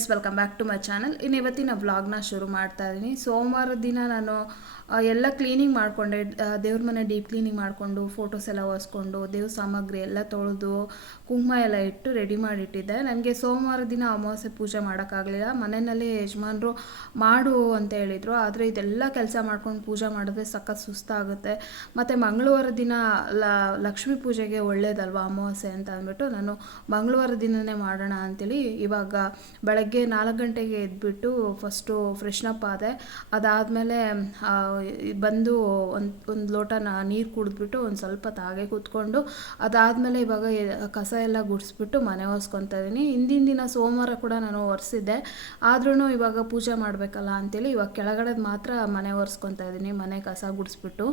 Friends welcome back to my channel ಇನ್ನು ಇವತ್ತಿನ ವ್ಲಾಗ್ನ ಶುರು ಮಾಡ್ತಾ ಇದ್ದೀನಿ ಸೋಮವಾರ ದಿನ ನಾನು ಎಲ್ಲ ಕ್ಲೀನಿಂಗ್ ಮಾಡಿಕೊಂಡೆ. ದೇವ್ರ ಮನೆ ಡೀಪ್ ಕ್ಲೀನಿಂಗ್ ಮಾಡಿಕೊಂಡು ಫೋಟೋಸ್ ಎಲ್ಲ ಒರೆಸ್ಕೊಂಡು ದೇವ್ರ ಸಾಮಗ್ರಿ ಎಲ್ಲ ತೊಳೆದು, ಕುಂಕುಮ ಎಲ್ಲ ಇಟ್ಟು ರೆಡಿ ಮಾಡಿಟ್ಟಿದ್ದೆ. ನನಗೆ ಸೋಮವಾರ ದಿನ ಅಮಾವಾಸ್ಯೆ ಪೂಜೆ ಮಾಡೋಕ್ಕಾಗಲಿಲ್ಲ. ಮನೆಯಲ್ಲಿ ಯಜಮಾನರು ಮಾಡು ಅಂತ ಹೇಳಿದರು. ಆದರೆ ಇದೆಲ್ಲ ಕೆಲಸ ಮಾಡ್ಕೊಂಡು ಪೂಜೆ ಮಾಡಿದ್ರೆ ಸಖತ್ ಸುಸ್ತಾಗುತ್ತೆ. ಮತ್ತು ಮಂಗಳವಾರ ದಿನ ಲಕ್ಷ್ಮಿ ಪೂಜೆಗೆ ಒಳ್ಳೇದಲ್ವಾ ಅಮಾವಾಸ್ಯೆ ಅಂತ ಅಂದ್ಬಿಟ್ಟು ನಾನು ಮಂಗಳವಾರ ದಿನನೇ ಮಾಡೋಣ ಅಂತೇಳಿ ಇವಾಗ ಬೆಳಗ್ಗೆ ನಾಲ್ಕು ಗಂಟೆಗೆ ಎದ್ಬಿಟ್ಟು ಫಸ್ಟು ಫ್ರೆಶ್ನಪ್ ಆದೆ. ಅದಾದಮೇಲೆ ಬಂದು ಒಂದು ಒಂದು ಲೋಟ ನೀರು ಕುಡಿದ್ಬಿಟ್ಟು ಒಂದು ಸ್ವಲ್ಪ ತಾಗೆ ಕೂತ್ಕೊಂಡು, ಅದಾದಮೇಲೆ ಇವಾಗ ಕಸ ಎಲ್ಲ ಗುಡಿಸ್ಬಿಟ್ಟು ಮನೆ ಒರೆಸ್ಕೊತಾ ಇದ್ದೀನಿ ಹಿಂದಿನ ದಿನ ಸೋಮವಾರ ಕೂಡ ನಾನು ಒರೆಸಿದ್ದೆ. ಆದ್ರೂ ಇವಾಗ ಪೂಜೆ ಮಾಡಬೇಕಲ್ಲ ಅಂತೇಳಿ ಇವಾಗ ಕೆಳಗಡೆದು ಮಾತ್ರ ಮನೆ ಒರೆಸ್ಕೊತಾ ಇದ್ದೀನಿ ಮನೆ ಕಸ ಗುಡಿಸ್ಬಿಟ್ಟು.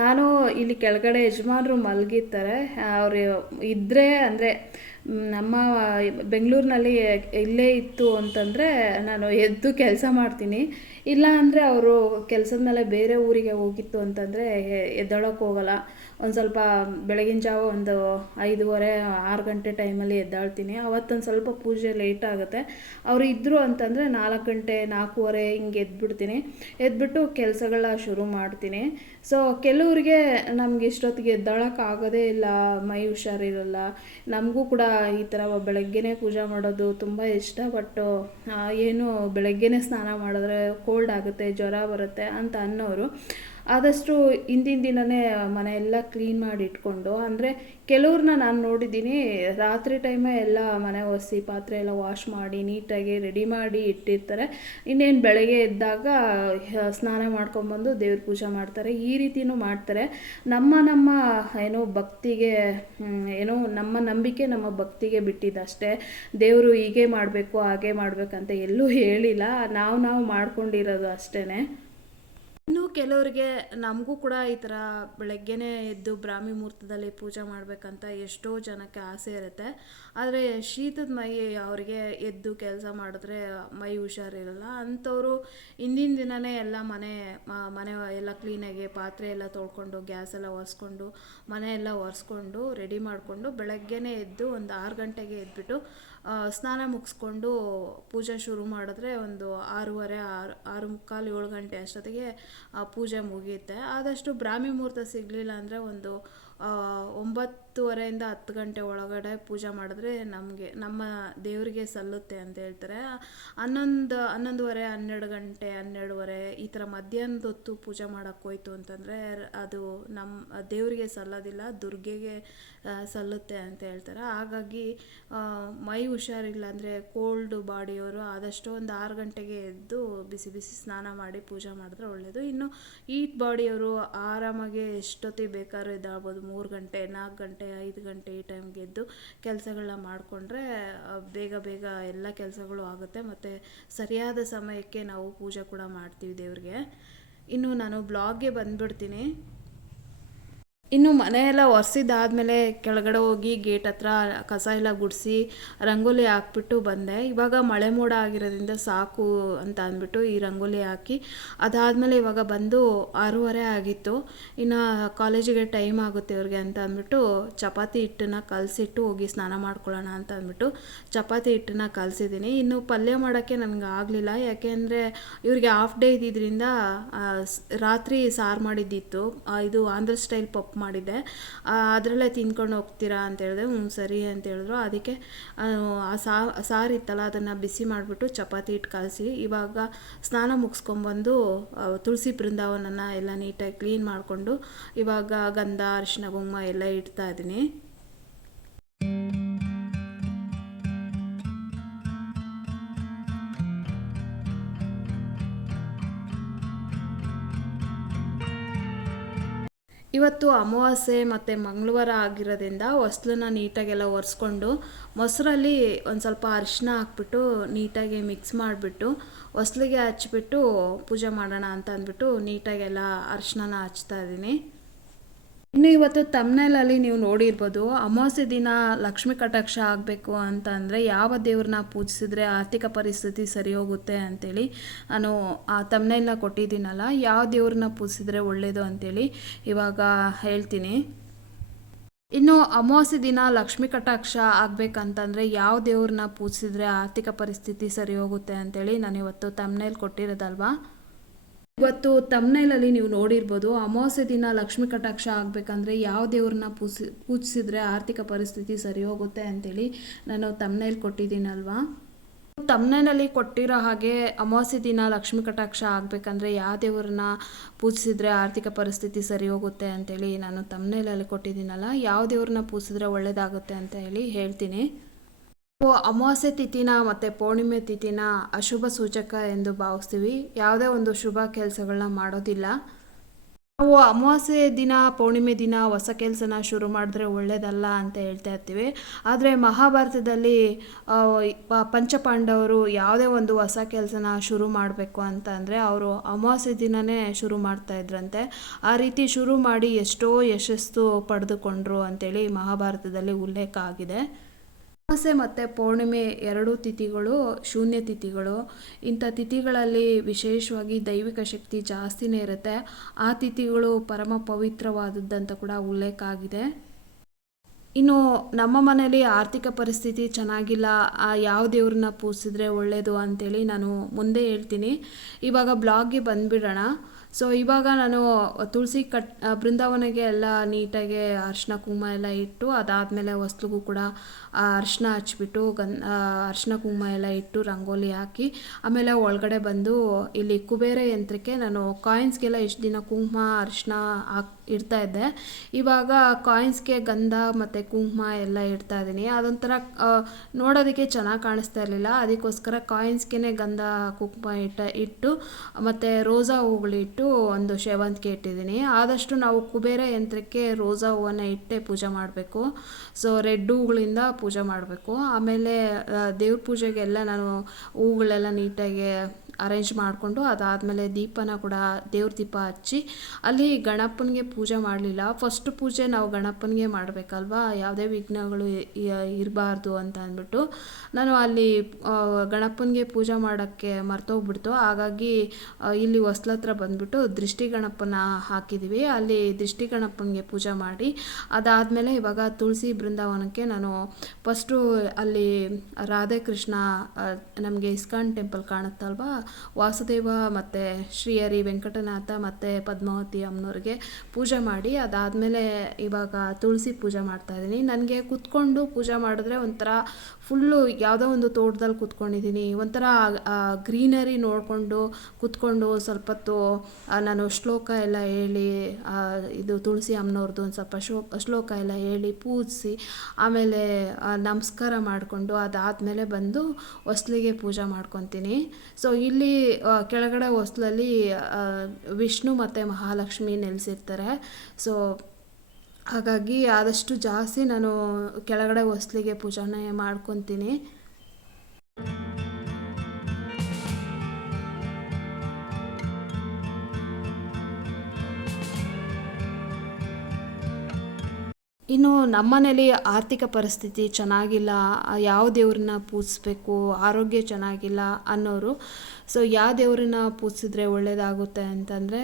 ನಾನು ಇಲ್ಲಿ ಕೆಳಗಡೆ ಯಜಮಾನರು ಮಲಗಿರ್ತಾರೆ. ಅವರು ಇದ್ದರೆ ಅಂದರೆ ನಮ್ಮ ಬೆಂಗಳೂರಿನಲ್ಲಿ ಇಲ್ಲೇ ಇತ್ತು ಅಂತಂದರೆ ನಾನು ಎದ್ದು ಕೆಲಸ ಮಾಡ್ತೀನಿ. ಇಲ್ಲ ಅಂದರೆ ಅವರು ಕೆಲಸದ ಮೇಲೆ ಬೇರೆ ಊರಿಗೆ ಹೋಗಿತ್ತು ಅಂತಂದರೆ ಎದ್ದೊಳಕ್ಕೆ ಹೋಗಲ್ಲ. ಒಂದು ಸ್ವಲ್ಪ ಬೆಳಗಿನ ಜಾವ ಒಂದು ಐದೂವರೆ, ಆರು ಗಂಟೆ ಟೈಮಲ್ಲಿ ಎದ್ದಾಳ್ತೀನಿ. ಅವತ್ತೊಂದು ಸ್ವಲ್ಪ ಪೂಜೆ ಲೇಟ್ ಆಗುತ್ತೆ. ಅವರು ಇದ್ದರು ಅಂತಂದರೆ ನಾಲ್ಕು ಗಂಟೆ, ನಾಲ್ಕೂವರೆ ಹಿಂಗೆ ಎದ್ಬಿಡ್ತೀನಿ. ಎದ್ಬಿಟ್ಟು ಕೆಲಸಗಳ ಶುರು ಮಾಡ್ತೀನಿ. ಸೊ ಕೆಲವರಿಗೆ ನಮ್ಗೆ ಇಷ್ಟೊತ್ತಿಗೆ ಎದ್ದಾಳೋಕ್ಕಾಗೋದೇ ಇಲ್ಲ, ಮೈ ಹುಷಾರಿರಲ್ಲ. ನಮಗೂ ಕೂಡ ಈ ಥರ ಬೆಳಗ್ಗೆನೇ ಪೂಜೆ ಮಾಡೋದು ತುಂಬ ಇಷ್ಟ ಬಟ್ ಏನು ಬೆಳಗ್ಗೆನೇ ಸ್ನಾನ ಮಾಡಿದ್ರೆ ಕೋಲ್ಡ್ ಆಗುತ್ತೆ, ಜ್ವರ ಬರುತ್ತೆ ಅಂತ ಅನ್ನೋರು ಆದಷ್ಟು ಹಿಂದಿನ ದಿನವೇ ಮನೆಯೆಲ್ಲ ಕ್ಲೀನ್ ಮಾಡಿ ಇಟ್ಕೊಂಡು ಅಂದರೆ ಕೆಲವ್ರನ್ನ ನಾನು ನೋಡಿದ್ದೀನಿ ರಾತ್ರಿ ಟೈಮೇ ಎಲ್ಲ ಮನೆ ಒರೆಸಿ, ಪಾತ್ರೆ ಎಲ್ಲ ವಾಶ್ ಮಾಡಿ ನೀಟಾಗಿ ರೆಡಿ ಮಾಡಿ ಇಟ್ಟಿರ್ತಾರೆ. ಇನ್ನೇನು ಬೆಳಗ್ಗೆ ಎದ್ದಾಗ ಸ್ನಾನ ಮಾಡ್ಕೊಂಬಂದು ದೇವ್ರ ಪೂಜೆ ಮಾಡ್ತಾರೆ. ಈ ರೀತಿಯೂ ಮಾಡ್ತಾರೆ. ನಮ್ಮ ನಮ್ಮ ಏನೋ ಭಕ್ತಿಗೆ ಏನೋ ನಮ್ಮ ನಂಬಿಕೆ ನಮ್ಮ ಭಕ್ತಿಗೆ ಬಿಟ್ಟಿದ್ದಷ್ಟೇ ದೇವರು ಹೀಗೆ ಮಾಡಬೇಕು, ಹಾಗೆ ಮಾಡಬೇಕಂತ ಎಲ್ಲೂ ಹೇಳಿಲ್ಲ. ನಾವು ನಾವು ಮಾಡ್ಕೊಂಡಿರೋದು ಅಷ್ಟೇ ಕೆಲವರಿಗೆ ನಮಗೂ ಕೂಡ ಈ ಥರ ಬೆಳಗ್ಗೆನೇ ಎದ್ದು ಬ್ರಾಹ್ಮಿ ಮುಹೂರ್ತದಲ್ಲಿ ಪೂಜೆ ಮಾಡಬೇಕಂತ ಎಷ್ಟೋ ಜನಕ್ಕೆ ಆಸೆ ಇರುತ್ತೆ. ಆದರೆ ಶೀತದ ಮೈ ಅವರಿಗೆ ಎದ್ದು ಕೆಲಸ ಮಾಡಿದ್ರೆ ಮೈ ಹುಷಾರಿರಲ್ಲ. ಅಂಥವರು ಹಿಂದಿನ ದಿನವೇ ಎಲ್ಲ ಮನೆ ಮನೆ ಎಲ್ಲ ಕ್ಲೀನಾಗಿ ಪಾತ್ರೆ ಎಲ್ಲ ತೊಳ್ಕೊಂಡು ಗ್ಯಾಸ್ ಎಲ್ಲ ಒರೆಸ್ಕೊಂಡು, ಮನೆ ಎಲ್ಲ ಒರೆಸ್ಕೊಂಡು ರೆಡಿ ಮಾಡಿಕೊಂಡು ಬೆಳಗ್ಗೆನೇ ಎದ್ದು ಒಂದು ಆರು ಗಂಟೆಗೆ ಎದ್ಬಿಟ್ಟು ಸ್ನಾನ ಮುಗಿಸ್ಕೊಂಡು ಪೂಜೆ ಶುರು ಮಾಡಿದ್ರೆ ಒಂದು ಆರೂವರೆ ಆರು ಆರು ಮುಕ್ಕಾಲು ಏಳು ಗಂಟೆ ಅಷ್ಟೊತ್ತಿಗೆ ಪೂಜೆ ಮುಗಿಯುತ್ತೆ. ಆದಷ್ಟು ಬ್ರಾಹ್ಮಿ ಮುಹೂರ್ತ ಸಿಗಲಿಲ್ಲ ಅಂದರೆ ಒಂದು ಆ, ಒಂಬತ್ತುವರೆಯಿಂದ ಹತ್ತು ಗಂಟೆ ಒಳಗಡೆ ಪೂಜೆ ಮಾಡಿದ್ರೆ ನಮಗೆ, ನಮ್ಮ ದೇವರಿಗೆ ಸಲ್ಲುತ್ತೆ ಅಂತ ಹೇಳ್ತಾರೆ. ಹನ್ನೊಂದು, ಹನ್ನೊಂದುವರೆ, ಹನ್ನೆರಡು ಗಂಟೆ, ಹನ್ನೆರಡುವರೆ ಈ ಥರ ಮಧ್ಯಾಹ್ನದ ಹೊತ್ತು ಪೂಜೆ ಮಾಡೋಕ್ಕೆ ಹೋಯ್ತು ಅಂತಂದರೆ ಅದು ನಮ್ಮ ದೇವರಿಗೆ ಸಲ್ಲೋದಿಲ್ಲ, ದುರ್ಗೆಗೆ ಸಲ್ಲುತ್ತೆ ಅಂತ ಹೇಳ್ತಾರೆ. ಹಾಗಾಗಿ ಮೈ ಹುಷಾರಿಲ್ಲ ಅಂದರೆ ಕೋಲ್ಡ್ ಬಾಡಿಯವರು ಆದಷ್ಟು ಒಂದು ಆರು ಗಂಟೆಗೆ ಎದ್ದು ಬಿಸಿ ಬಿಸಿ ಸ್ನಾನ ಮಾಡಿ ಪೂಜೆ ಮಾಡಿದ್ರೆ ಒಳ್ಳೆಯದು ಇನ್ನು ಈಟ್ ಬಾಡಿಯವರು ಆರಾಮಾಗಿ ಎಷ್ಟೊತ್ತಿಗೆ ಬೇಕಾದ್ರೂ ಇದಾಗ್ಬೋದು, ಮೂರು ಗಂಟೆ, ನಾಲ್ಕು ಗಂಟೆ ಐದು ಗಂಟೆ ಈ ಟೈಮ್ಗೆ ಎದ್ದು ಕೆಲಸಗಳನ್ನ ಮಾಡಿಕೊಂಡ್ರೆ ಬೇಗ ಬೇಗ ಎಲ್ಲ ಕೆಲಸಗಳು ಆಗುತ್ತೆ. ಮತ್ತು ಸರಿಯಾದ ಸಮಯಕ್ಕೆ ನಾವು ಪೂಜೆ ಕೂಡ ಮಾಡ್ತೀವಿ ದೇವ್ರಿಗೆ. ಇನ್ನು ನಾನು ಬ್ಲಾಗ್ಗೆ ಬಂದ್ಬಿಡ್ತೀನಿ. ಇನ್ನು ಮನೆಯೆಲ್ಲ ಒರೆಸಿದ್ದಾದ್ಮೇಲೆ ಕೆಳಗಡೆ ಹೋಗಿ ಗೇಟ್ ಹತ್ರ ಕಸ ಎಲ್ಲ ಗುಡಿಸಿ ರಂಗೋಲಿ ಹಾಕ್ಬಿಟ್ಟು ಬಂದೆ. ಇವಾಗ ಮಳೆ ಮೋಡ ಆಗಿರೋದ್ರಿಂದ ಸಾಕು ಅಂತ ಅಂದ್ಬಿಟ್ಟು ಈ ರಂಗೋಲಿ ಹಾಕಿ ಅದಾದಮೇಲೆ ಇವಾಗ ಬಂದು ಆರೂವರೆ ಆಗಿತ್ತು. ಇನ್ನು ಕಾಲೇಜಿಗೆ ಟೈಮ್ ಆಗುತ್ತೆ ಇವ್ರಿಗೆ ಅಂತ ಅಂದ್ಬಿಟ್ಟು ಚಪಾತಿ ಹಿಟ್ಟನ್ನ ಕಲಸಿಟ್ಟು ಹೋಗಿ ಸ್ನಾನ ಮಾಡ್ಕೊಳ್ಳೋಣ ಅಂತ ಅಂದ್ಬಿಟ್ಟು ಚಪಾತಿ ಹಿಟ್ಟನ್ನ ಕಲಸಿದ್ದೀನಿ. ಇನ್ನು ಪಲ್ಯ ಮಾಡೋಕ್ಕೆ ನನಗೆ ಆಗಲಿಲ್ಲ. ಯಾಕೆಂದರೆ ಇವ್ರಿಗೆ ಹಾಫ್ ಡೇ ಇದ್ದಿದ್ದರಿಂದ ರಾತ್ರಿ ಸಾರು ಮಾಡಿದ್ದಿತ್ತು. ಇದು ಆಂಧ್ರ ಸ್ಟೈಲ್ ಪಪ್ಪು ಮಾಡಿದ್ದೆ. ಅದರಲ್ಲೇ ತಿನ್ಕೊಂಡು ಹೋಗ್ತೀರಾ ಅಂತ ಹೇಳಿದೆ. ಹ್ಞೂ ಸರಿ ಅಂತ ಹೇಳಿದ್ರು. ಅದಕ್ಕೆ, ಆ ಸಾರು ಇತ್ತಲ್ಲ, ಅದನ್ನು ಬಿಸಿ ಮಾಡಿಬಿಟ್ಟು ಚಪಾತಿ ಹಿಟ್ಟು ಕಲಸಿ, ಇವಾಗ ಸ್ನಾನ ಮುಗಿಸ್ಕೊಂಬಂದು ತುಳಸಿ ಬೃಂದಾವನನ ಎಲ್ಲ ನೀಟಾಗಿ ಕ್ಲೀನ್ ಮಾಡಿಕೊಂಡು, ಇವಾಗ ಗಂಧ ಅರಿಶಿನ ಕುಂಕುಮ ಎಲ್ಲ ಇಡ್ತಾ ಇದ್ದೀನಿ. ಇವತ್ತು ಅಮಾವಾಸ್ಯೆ ಮತ್ತು ಮಂಗಳವಾರ ಆಗಿರೋದ್ರಿಂದ ಹೊಸ್ಲನ್ನ ನೀಟಾಗೆಲ್ಲ ಒರೆಸ್ಕೊಂಡು ಮೊಸರಲ್ಲಿ ಒಂದು ಸ್ವಲ್ಪ ಅರಿಶಿನ ಹಾಕ್ಬಿಟ್ಟು ನೀಟಾಗಿ ಮಿಕ್ಸ್ ಮಾಡಿಬಿಟ್ಟು ಹೊಸ್ಲಿಗೆ ಹಚ್ಚಿಬಿಟ್ಟು ಪೂಜೆ ಮಾಡೋಣ ಅಂತ ಅಂದ್ಬಿಟ್ಟು ನೀಟಾಗೆಲ್ಲ ಅರಿಶಿನ ಹಚ್ತಾ ಇದ್ದೀನಿ. ಇನ್ನು ಇವತ್ತು ತಮ್ನೇಲಲ್ಲಿ ನೀವು ನೋಡಿರ್ಬೋದು ಅಮಾವಾಸ್ಯೆ ದಿನ ಲಕ್ಷ್ಮಿ ಕಟಾಕ್ಷ ಆಗಬೇಕು ಅಂತ ಅಂದರೆ ಯಾವ ದೇವ್ರನ್ನ ಪೂಜಿಸಿದ್ರೆ ಆರ್ಥಿಕ ಪರಿಸ್ಥಿತಿ ಸರಿ ಹೋಗುತ್ತೆ ಅಂತೇಳಿ ನಾನು ಆ ತಮ್ನೆಲ್ನ ಕೊಟ್ಟಿದ್ದೀನಲ್ಲ, ಯಾವ ದೇವ್ರನ್ನ ಪೂಜಿಸಿದ್ರೆ ಒಳ್ಳೆಯದು ಅಂತೇಳಿ ಇವಾಗ ಹೇಳ್ತೀನಿ. ಇನ್ನು ಅಮಾವಾಸ್ಯೆ ದಿನ ಲಕ್ಷ್ಮೀ ಕಟಾಕ್ಷ ಆಗಬೇಕಂತಂದರೆ ಯಾವ ದೇವ್ರನ್ನ ಪೂಜಿಸಿದ್ರೆ ಆರ್ಥಿಕ ಪರಿಸ್ಥಿತಿ ಸರಿ ಹೋಗುತ್ತೆ ಅಂತೇಳಿ ನಾನು ಇವತ್ತು ತಮ್ನೇಲಿ ಕೊಟ್ಟಿರೋದಲ್ವಾ? ಇವತ್ತು ತಮ್ನೈಲಲ್ಲಿ ನೀವು ನೋಡಿರ್ಬೋದು, ಅಮಾವಾಸ್ಯೆ ದಿನ ಲಕ್ಷ್ಮೀ ಕಟಾಕ್ಷ ಆಗಬೇಕಂದ್ರೆ ಯಾವ ದೇವ್ರನ್ನ ಪೂಜಿ, ಪೂಜಿಸಿದ್ರೆ ಆರ್ಥಿಕ ಪರಿಸ್ಥಿತಿ ಸರಿ ಹೋಗುತ್ತೆ ಅಂತೇಳಿ ನಾನು ತಮ್ನೈಲ್ ಕೊಟ್ಟಿದ್ದೀನಲ್ವಾ? ತಮ್ನೈನಲ್ಲಿ ಕೊಟ್ಟಿರೋ ಹಾಗೆ ಅಮಾವಾಸ್ಯೆ ದಿನ ಲಕ್ಷ್ಮೀ ಕಟಾಕ್ಷ ಆಗಬೇಕಂದ್ರೆ ಯಾವ ದೇವ್ರನ್ನ ಪೂಜಿಸಿದ್ರೆ ಆರ್ಥಿಕ ಪರಿಸ್ಥಿತಿ ಸರಿ ಹೋಗುತ್ತೆ ಅಂತೇಳಿ ನಾನು ತಮ್ನೈಲಲ್ಲಿ ಕೊಟ್ಟಿದ್ದೀನಲ್ಲ, ಯಾವ ದೇವ್ರನ್ನ ಪೂಜಿಸಿದ್ರೆ ಒಳ್ಳೆಯದಾಗುತ್ತೆ ಅಂತ ಹೇಳಿ ಹೇಳ್ತೀನಿ. ಅಮಾವಾಸ್ಯೆ ತಿಥಿನ ಮತ್ತು ಪೌರ್ಣಿಮೆ ತಿಥಿನ ಅಶುಭ ಸೂಚಕ ಎಂದು ಭಾವಿಸ್ತೀವಿ. ಯಾವುದೇ ಒಂದು ಶುಭ ಕೆಲಸಗಳನ್ನ ಮಾಡೋದಿಲ್ಲ. ನಾವು ಅಮಾವಾಸ್ಯೆ ದಿನ, ಪೌರ್ಣಿಮೆ ದಿನ ಹೊಸ ಕೆಲಸನ ಶುರು ಮಾಡಿದ್ರೆ ಒಳ್ಳೆಯದಲ್ಲ ಅಂತ ಹೇಳ್ತಾ ಇರ್ತೀವಿ. ಆದರೆ ಮಹಾಭಾರತದಲ್ಲಿ ಪಂಚಪಾಂಡವರು ಯಾವುದೇ ಒಂದು ಹೊಸ ಕೆಲಸನ ಶುರು ಮಾಡಬೇಕು ಅಂತ ಅಂದರೆ ಅವರು ಅಮಾವಾಸ್ಯೆ ದಿನವೇ ಶುರು ಮಾಡ್ತಾ ಇದ್ರಂತೆ. ಆ ರೀತಿ ಶುರು ಮಾಡಿ ಎಷ್ಟೋ ಯಶಸ್ಸು ಪಡೆದುಕೊಂಡ್ರು ಅಂತೇಳಿ ಮಹಾಭಾರತದಲ್ಲಿ ಉಲ್ಲೇಖ ಆಗಿದೆ. ಅಮಾವಾಸ್ಯೆ ಮತ್ತು ಪೌರ್ಣಿಮೆ ಎರಡೂ ತಿಥಿಗಳು, ಶೂನ್ಯ ತಿಥಿಗಳು. ಇಂಥ ತಿಥಿಗಳಲ್ಲಿ ವಿಶೇಷವಾಗಿ ದೈವಿಕ ಶಕ್ತಿ ಜಾಸ್ತಿನೇ ಇರುತ್ತೆ. ಆ ತಿಥಿಗಳು ಪರಮ ಪವಿತ್ರವಾದದ್ದಂತ ಕೂಡ ಉಲ್ಲೇಖ ಆಗಿದೆ ಇನ್ನು ನಮ್ಮ ಮನೆಯಲ್ಲಿ ಆರ್ಥಿಕ ಪರಿಸ್ಥಿತಿ ಚೆನ್ನಾಗಿಲ್ಲ, ಆ ಯಾವ ದೇವ್ರನ್ನ ಪೂಜಿಸಿದ್ರೆ ಒಳ್ಳೆಯದು ಅಂತೇಳಿ ನಾನು ಮುಂದೆ ಹೇಳ್ತೀನಿ. ಇವಾಗ ಬ್ಲಾಗ್ಗೆ ಬಂದುಬಿಡೋಣ. ಸೊ ಇವಾಗ ನಾನು ತುಳಸಿ ಕಟ್ ಬೃಂದಾವನಗೆ ಎಲ್ಲ ನೀಟಾಗಿ ಅರಿಶಿನ ಕುಂಕುಮ ಎಲ್ಲ ಇಟ್ಟು, ಅದಾದಮೇಲೆ ಹೊಸ್ಲಿಗೂ ಕೂಡ ಅರಿಶಿನ ಹಚ್ಬಿಟ್ಟು, ಗನ್ ಅರಿಶಿನ ಕುಂಕುಮ ಎಲ್ಲ ಇಟ್ಟು ರಂಗೋಲಿ ಹಾಕಿ, ಆಮೇಲೆ ಒಳಗಡೆ ಬಂದು, ಇಲ್ಲಿ ಕುಬೇರ ಯಂತ್ರಕ್ಕೆ ನಾನು ಕಾಯಿನ್ಸ್ಗೆಲ್ಲ ಎಷ್ಟು ದಿನ ಕುಂಕುಮ, ಅರಿಶಿನ ಹಾಕ್ ಇಡ್ತಾ ಇದ್ದೆ ಇವಾಗ ಕಾಯಿನ್ಸ್ಗೆ ಗಂಧ ಮತ್ತು ಕುಂಕುಮ ಎಲ್ಲ ಇಡ್ತಾ ಇದ್ದೀನಿ ಅದೊಂಥರ ನೋಡೋದಕ್ಕೆ ಚೆನ್ನಾಗಿ ಕಾಣಿಸ್ತಾ ಇರಲಿಲ್ಲ. ಅದಕ್ಕೋಸ್ಕರ ಕಾಯಿನ್ಸ್ಗೆ ಗಂಧ, ಕುಂಕುಮ ಇಟ್ಟ, ಇಟ್ಟು, ಮತ್ತು ರೋಸಾ ಹೂಗಳಿಟ್ಟು ಒಂದು ಸೇವಂತಿಗೆ ಇಟ್ಟಿದ್ದೀನಿ ಆದಷ್ಟು ನಾವು ಕುಬೇರ ಯಂತ್ರಕ್ಕೆ ರೋಸಾ ಹೂವನ್ನು ಇಟ್ಟೆ ಪೂಜೆ ಮಾಡಬೇಕು. ಸೊ ರೆಡ್ ಹೂಗಳಿಂದ ಪೂಜೆ ಮಾಡಬೇಕು. ಆಮೇಲೆ ದೇವ್ರ ಪೂಜೆಗೆಲ್ಲ ನಾನು ಹೂಗಳೆಲ್ಲ ನೀಟಾಗಿ ಅರೇಂಜ್ ಮಾಡಿಕೊಂಡು ಅದಾದಮೇಲೆ ದೀಪನ ಕೂಡ ದೇವ್ರ ದೀಪ ಹಚ್ಚಿ ಅಲ್ಲಿ ಗಣಪನಿಗೆ ಪೂಜೆ ಮಾಡಲಿಲ್ಲ. ಫಸ್ಟ್ ಪೂಜೆ ನಾವು ಗಣಪನಿಗೆ ಮಾಡಬೇಕಲ್ವಾ? ಯಾವುದೇ ವಿಘ್ನಗಳು ಇರಬಾರ್ದು ಅಂತ ಅಂದ್ಬಿಟ್ಟು ನಾನು ಅಲ್ಲಿ ಗಣಪನಿಗೆ ಪೂಜೆ ಮಾಡೋಕ್ಕೆ ಮರ್ತೋಗ್ಬಿಡ್ತು. ಹಾಗಾಗಿ ಇಲ್ಲಿ ಹೊಸ್ಲತ್ರ ಬಂದ್ಬಿಟ್ಟು ದೃಷ್ಟಿ ಗಣಪನ ಹಾಕಿದ್ದೀವಿ ಅಲ್ಲಿ ದೃಷ್ಟಿ ಗಣಪನಿಗೆ ಪೂಜೆ ಮಾಡಿ ಅದಾದಮೇಲೆ ಇವಾಗ ತುಳಸಿ ಬೃಂದಾವನಕ್ಕೆ ನಾನು ಫಸ್ಟು ಅಲ್ಲಿ ರಾಧೆ ಕೃಷ್ಣ ನಮಗೆ ಇಸ್ಕಾನ್ ಟೆಂಪಲ್ ಕಾಣುತ್ತಲ್ವಾ? ವಾಸುದೇವ ಮತ್ತು ಶ್ರೀಹರಿ ವೆಂಕಟನಾಥ ಮತ್ತು ಪದ್ಮಾವತಿ ಅಮ್ಮನವ್ರಿಗೆ ಪೂಜೆ ಮಾಡಿ, ಅದಾದಮೇಲೆ ಇವಾಗ ತುಳಸಿ ಪೂಜೆ ಮಾಡ್ತಾ ಇದ್ದೀನಿ. ನನಗೆ ಕೂತ್ಕೊಂಡು ಪೂಜೆ ಮಾಡಿದ್ರೆ ಒಂಥರ ಫುಲ್ಲು ಯಾವುದೋ ಒಂದು ತೋಟದಲ್ಲಿ ಕುತ್ಕೊಂಡಿದ್ದೀನಿ. ಒಂಥರ ಗ್ರೀನರಿ ನೋಡಿಕೊಂಡು ಕುತ್ಕೊಂಡು ಸ್ವಲ್ಪ ಹೊತ್ತು ನಾನು ಶ್ಲೋಕ ಎಲ್ಲ ಹೇಳಿ ಇದು ತುಳಸಿ ಅಮ್ಮನವ್ರದ್ದು ಒಂದು ಸ್ವಲ್ಪ ಶೋ, ಶ್ಲೋಕ ಎಲ್ಲ ಹೇಳಿ ಪೂಜಿಸಿ, ಆಮೇಲೆ ನಮಸ್ಕಾರ ಮಾಡಿಕೊಂಡು ಅದಾದಮೇಲೆ ಬಂದು ಹೊಸ್ಲಿಗೆ ಪೂಜೆ ಮಾಡ್ಕೊತೀನಿ. ಸೊ ಇಲ್ಲಿ ಕೆಳಗಡೆ ಹೊಸ್ಲಲ್ಲಿ ವಿಷ್ಣು ಮತ್ತು ಮಹಾಲಕ್ಷ್ಮಿ ನೆಲೆಸಿರ್ತಾರೆ. ಸೊ ಹಾಗಾಗಿ ಆದಷ್ಟು ಜಾಸ್ತಿ ನಾನು ಕೆಳಗಡೆ ಹೊಸ್ಲಿಗೆ ಪೂಜಾನ ಮಾಡ್ಕೊತೀನಿ. ಇನ್ನು ನಮ್ಮನೇಲಿ ಆರ್ಥಿಕ ಪರಿಸ್ಥಿತಿ ಚೆನ್ನಾಗಿಲ್ಲ, ಯಾವ ದೇವ್ರನ್ನ ಪೂಜಿಸ್ಬೇಕು, ಆರೋಗ್ಯ ಚೆನ್ನಾಗಿಲ್ಲ ಅನ್ನೋರು ಸೊ ಯಾವ ದೇವರನ್ನ ಪೂಜಿಸಿದ್ರೆ ಒಳ್ಳೆಯದಾಗುತ್ತೆ ಅಂತಂದರೆ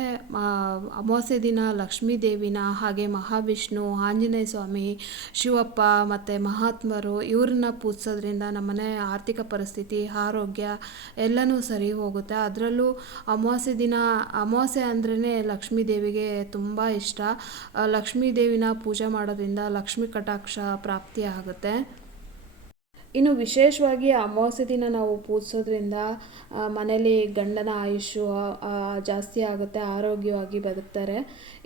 ಅಮಾವಾಸ್ಯೆ ದಿನ ಲಕ್ಷ್ಮೀ ದೇವಿನ ಹಾಗೆ ಮಹಾವಿಷ್ಣು, ಆಂಜನೇಯ ಸ್ವಾಮಿ, ಶಿವಪ್ಪ ಮತ್ತು ಮಹಾತ್ಮರು ಇವ್ರನ್ನ ಪೂಜಿಸೋದ್ರಿಂದ ನಮ್ಮನೆ ಆರ್ಥಿಕ ಪರಿಸ್ಥಿತಿ, ಆರೋಗ್ಯ ಎಲ್ಲನೂ ಸರಿ ಹೋಗುತ್ತೆ. ಅದರಲ್ಲೂ ಅಮಾವಾಸ್ಯೆ ದಿನ, ಅಮಾವಾಸ್ಯೆ ಅಂದ್ರೇ ಲಕ್ಷ್ಮೀ ದೇವಿಗೆ ತುಂಬ ಇಷ್ಟ. ಲಕ್ಷ್ಮೀ ದೇವಿನ ಪೂಜೆ ಮಾಡೋದ್ರಿಂದ ಲಕ್ಷ್ಮೀ ಕಟಾಕ್ಷ ಪ್ರಾಪ್ತಿ ಆಗುತ್ತೆ. ಇನ್ನು ವಿಶೇಷವಾಗಿ ಅಮಾವಾಸ್ಯೆ ದಿನ ನಾವು ಪೂಜಿಸೋದ್ರಿಂದ ಮನೆಯಲ್ಲಿ ಗಂಡನ ಆಯುಷ್ಯು ಜಾಸ್ತಿ ಆಗುತ್ತೆ, ಆರೋಗ್ಯವಾಗಿ ಬದುಕ್ತಾರೆ.